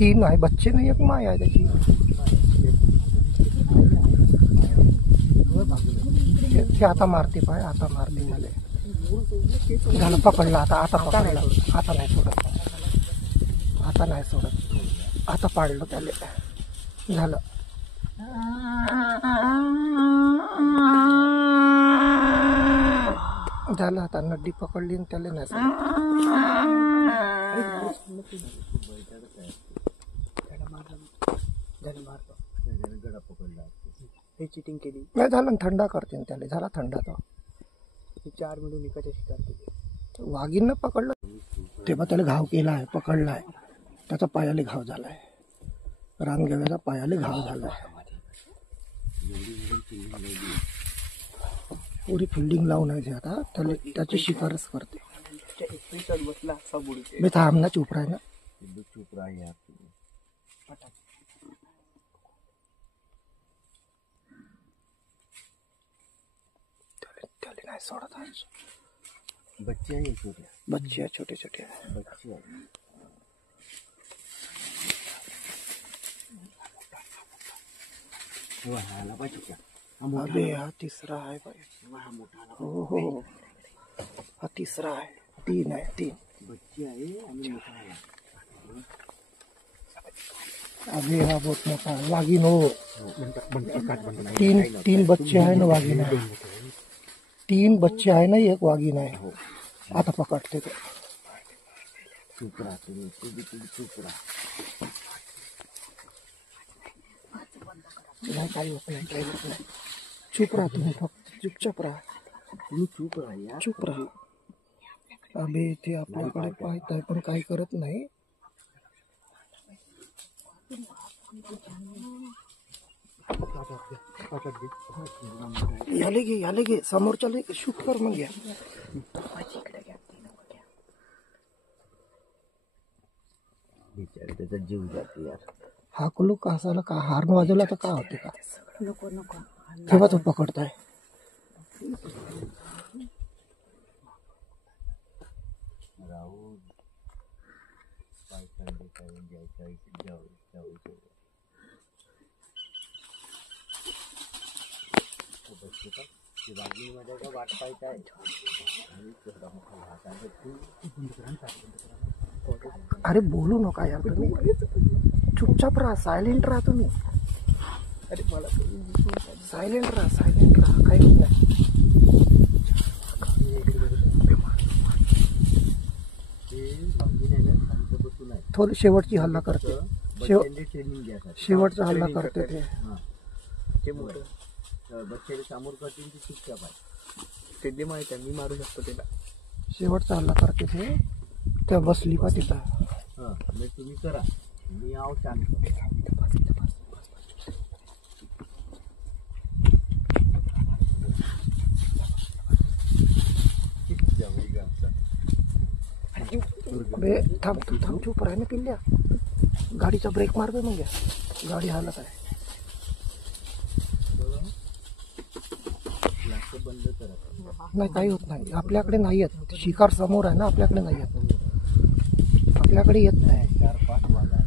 तीन आहे बच्चे नाही, एक माय आहे त्याची. ते आता मारते पाय, आता मारते मला. झालं पकडलं आता, आता पकडलं, आता नाही सोडत, आता नाही सोडत, आता पाडलं त्याले. झालं झालं आता नड्डी पकडली आणि त्याला नाही सोडत. हे चिटिंग केली नाही. झालं थंडा करते त्याला, झाला थंडा. तो 4 मिळून एकाच्या शिकार केली. वाघीनं पकडलं तेव्हा त्याला घाव केला आहे, पकडलाय. त्याचा पायाले घाव झालाय, रानगव्याचा पायाले घाव झालाय. पुरी फिल्डिंग लावून आहे आता त्याला, त्याची शिकारच करते. बसला असा बुडी मी थांब ना, चुप राह ना. चुप राहा यार. त्याला नाही सोडत आज. बच्चे आहे छोटे, बच्चे आहे छोटे छोटे बच्चे आहे. अबे हा तिसरा आहे भाई. हो हो हा तिसरा आहे. 3 आहे, 3 बच्चे आहे आणि मोठा आहे. अबे हा बहुत मोठा आहे. वाघीण हो. 3 बच्चे आहे ना वाघीण आहे. 3 बच्चे आहे ना, एक वाघीण आहे. आता पकडते ते. चुप राहा तुम्ही, चुप राहा. नाही काही होत नाही, काही होत नाही. चुप राहा तुम्ही, फक्त चुपचाप राहा. तुम्ही चुप राहा यार, चुप राहा. अबे ते आपल्याकडे पाहत आहे पण काही करत नाही. याले घे समोरच्याला शूट कर मग. या त्याचा जीव जातो यार. हा कुलू कासाला का हार्न वाजवला तर का होते का? नको नको. तेव्हा तो पकडताय. वाट पाहताय. अरे बोलू नका यार तुम्ही, चुपचाप राहा, सायलेंट राहा तुम्ही. अरे मला सायलेंट राहा, काही होत नाही. थोडी शेवटची हल्ला करते, शेवटचा हल्ला करते ते मोठं बच्चे समोर करतील ते चुपचाप आहे. ते माहिती आहे, मी मारू शकतो त्याला. शेवटचा हल्ला करते ते. त्या बसली पा तिथं. हां तुम्ही करा, मी आहो शांत. अबे थांब चुप राह ना पिल्ल्या. गाडीचा ब्रेक मार बे मग. गाडी हालत आहे. बंद करा. नाही काही होत नाही, आपल्याकडे नाही येत. शिकार समोर आहे ना, आपल्याकडे नाही येत. आपल्याकडे येत नाही. 4-5 वाघ आहे.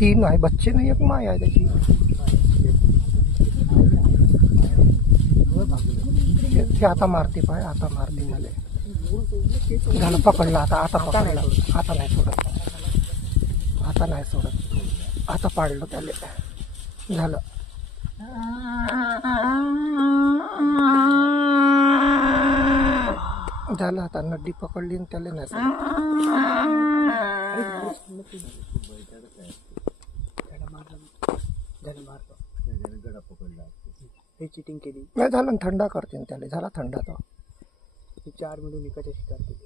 3 आहे बच्चे नाही, एक माय आहे त्याची. ते आता मारते पाय, आता मारते मला. झालं पकडलं आता, आता पकडलं, आता नाही सोडत, आता नाही सोडत, आता पाडलं त्याले. झालं झालं आता नड्डी पकडली आणि त्याला नाही सोडत. हे चिटिंग केली नाही. झालं थंडा करते त्याला, झाला थंडा. तो 4 मिळून एकाच्या शिकार केली.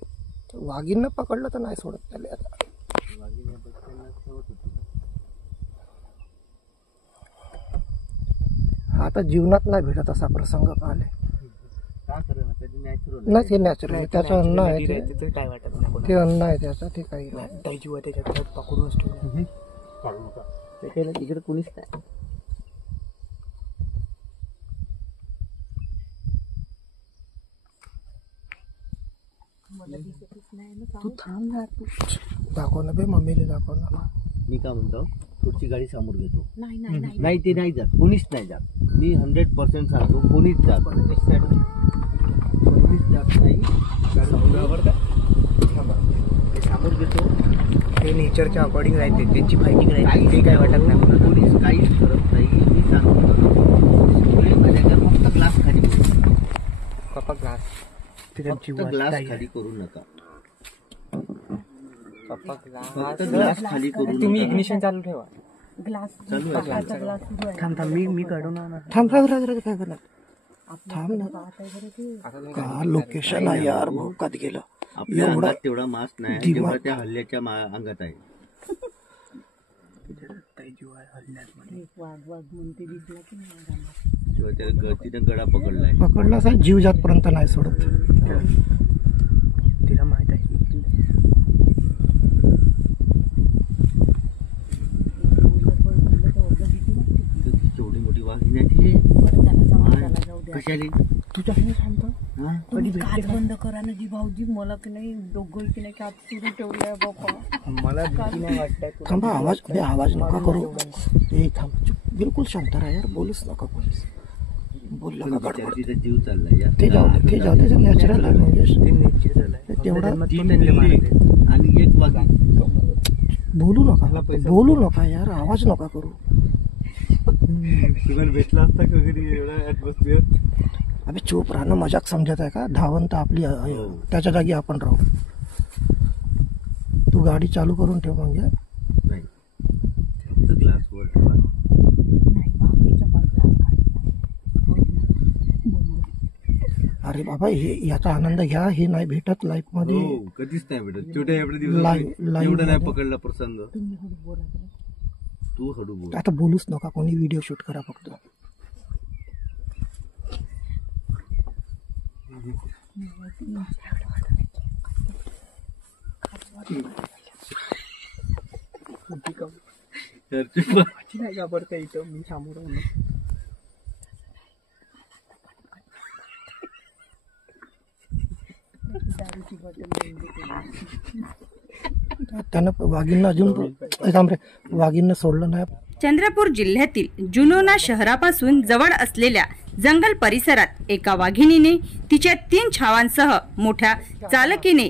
वाघीनं पकडलं तर नाही सोडत त्याला आता. आता जीवनात नाही भेटत असा प्रसंग पाहिले. नाही ते नॅचरल, त्याचं अन्न आहे ते. काय वाटत नाही, ते अन्न आहे त्याचं, ते काही नाही. काही जीव त्याच्यात पकडूनच ठेवलं. ते केलं तिकडे कुणीच नाही. मला दिसतच नाही ना. तू थांब ना, तू दाखव ना बे, मम्मीला दाखव ना. मी काय म्हणतो पुढची गाडी समोर घेतो. नाही नाही नाही नाही ते नाही जात, कोणीच नाही जात. मी 100% सांगतो, कोणीच जात कोणीच जात नाही. ते समोर घेतो, ते नेचरच्या अकॉर्डिंग राहते, त्यांची फायटिंग राहते, ते काय वाटत नाही मला. कोणीच काहीच करत नाही. मी सांगतो माझ्या फक्त ग्लास खाली करू, पप्पा ग्लास फक्त ग्लास खाली करू नका. पप्पा फक्त ग्लास खाली करू नका. तुम्ही इग्निशन चालू ठेवा. ग्लास चालू आहे. पाण्याचा ग्लास सुरू आहे. थांब थांब मी काढून थांब थांब राज काय करणार थांब ना का लोकेशन आहे यार भोकात गेलं. आपल्या एवढा- अंगात तेवढा मास्क नाही आहे, जेवढा त्या हल्ल्याच्या अंगात आहे. वाघ वाघ म्हणते दिसला की नाही वाघांना. तेव्हा त्याला तिने गडा पकडलाय. पकडला असा जीव जातपर्यंत नाही सोडत. तिला माहित आहे. केवढी मोठी वाघीण आहे ती. बरं त्याला समाजाला जाऊ द्या. कशाली तुझ्या हे सांगतो हा? तुम्ही काच बंद करा ना जी भाऊजी, मला की नाही दोघं की नाही काच सुरू ठेवलंय बाप्पा. मला भीती नाही वाटत. थांबा आवाज नका करू. ए थांब चुप, बिलकुल शांत राहा यार, बोलूच नका कोणीच. बोलला का गडबड. तिचा जीव चाललाय यार. ते जाऊ दे नॅचरल आहे म्हणजे ते नेचर तेवढा ती मुलगी आणि एक वाघीण. बोलू नका यार, आवाज नका करू. तुम्हाला भेटला असता का कधी एवढा ऍटमॉस्फिअर? अबे चूप राहणं मजाक समजत आहे का? धावंत आपली त्याच्या जागी आपण राहू. तू गाडी चालू करून ठेव म्हणजे. नाही, फक्त ग्लास वर ठेवा. नाही भाऊजीचा पण ग्लास काढला. अरे बाबा हे याचा आनंद घ्या, हे नाही भेटत लाईफ मध्ये. हो, कधीच नाही भेटत. छोट्या एवढे लाईव्ह- दिवस लाईव्ह एवढा नाही मध्ये. पकडला प्रसंग. तुम्ही हळू बोला जरा. तू हळू बोल. आता बोलूच नका कोणी, व्हिडिओ शूट करा फक्त. नाही घाबरता इथं मी समोर आहे ना. दारूची बॉटल घेऊन देते. त्यानं वाघींना अजून थांब रे, वाघींना सोडलं नाही. चंद्रपूर जिल्ह्यातील जुनोना शहरापासून जवळ असलेल्या जंगल परिसरात एका वाघिणीने तिच्या 3 छावांसह मोठ्या चालकीने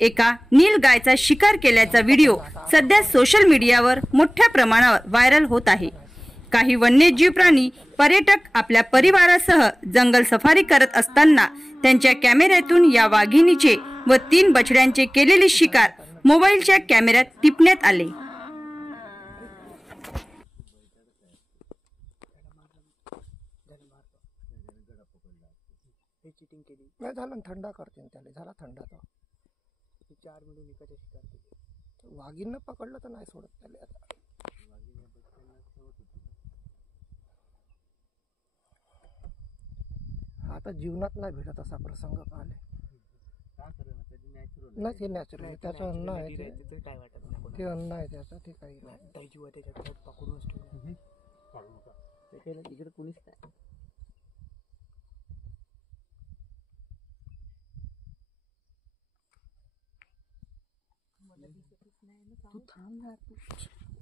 एका नीलगायचा शिकार केल्याचा व्हिडिओ सध्या सोशल मीडियावर मोठ्या प्रमाणावर व्हायरल होत आहे. काही वन्यजीव प्राणी पर्यटक आपल्या परिवारासह जंगल सफारी करत असताना त्यांच्या कॅमेऱ्यातून या वाघिणीचे व 3 बछड्यांचे केलेले शिकार मोबाईलच्या कॅमेऱ्यात टिपण्यात आले. हे चिटिंग केली. नाही झालं ना, थंडा करते त्याला. झाला थंडा तो. 4 मिळून एकाच्या शिकार केली. वाघींना पकडलं तर नाही सोडत त्याला आता. आता जीवनात नाही भेटत असा प्रसंग पाहिले. नाही ते नॅचरल आहे, त्याचं अन्न आहे ते. ते काय वाटत नाही. ते अन्न आहे त्याचं, ते काही नाही. ताई जीवा त्याच्याकडे पकडूनच ठेवलं. त्याच्याला तिकडे कोणीच नाही.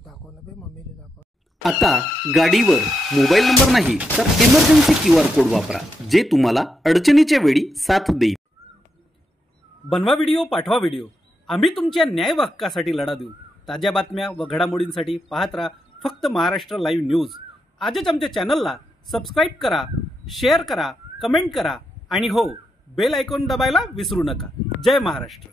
दाखव ना बे, मम्मीने दाखव. आता गाडीवर मोबाईल नंबर नाही तर इमर्जन्सी QR कोड वापरा, जे तुम्हाला अडचणीच्या वेळी साथ देईल. बनवा व्हिडिओ, पाठवा व्हिडिओ. आम्ही तुमच्या न्याय हक्कासाठी लढा देऊ. ताज्या बातम्या व घडामोडींसाठी पाहत राहा फक्त महाराष्ट्र लाईव्ह न्यूज. आजच आमच्या चॅनलला सबस्क्राईब करा, शेअर करा, कमेंट करा आणि हो, बेल आयकॉन दबायला विसरू नका. जय महाराष्ट्र.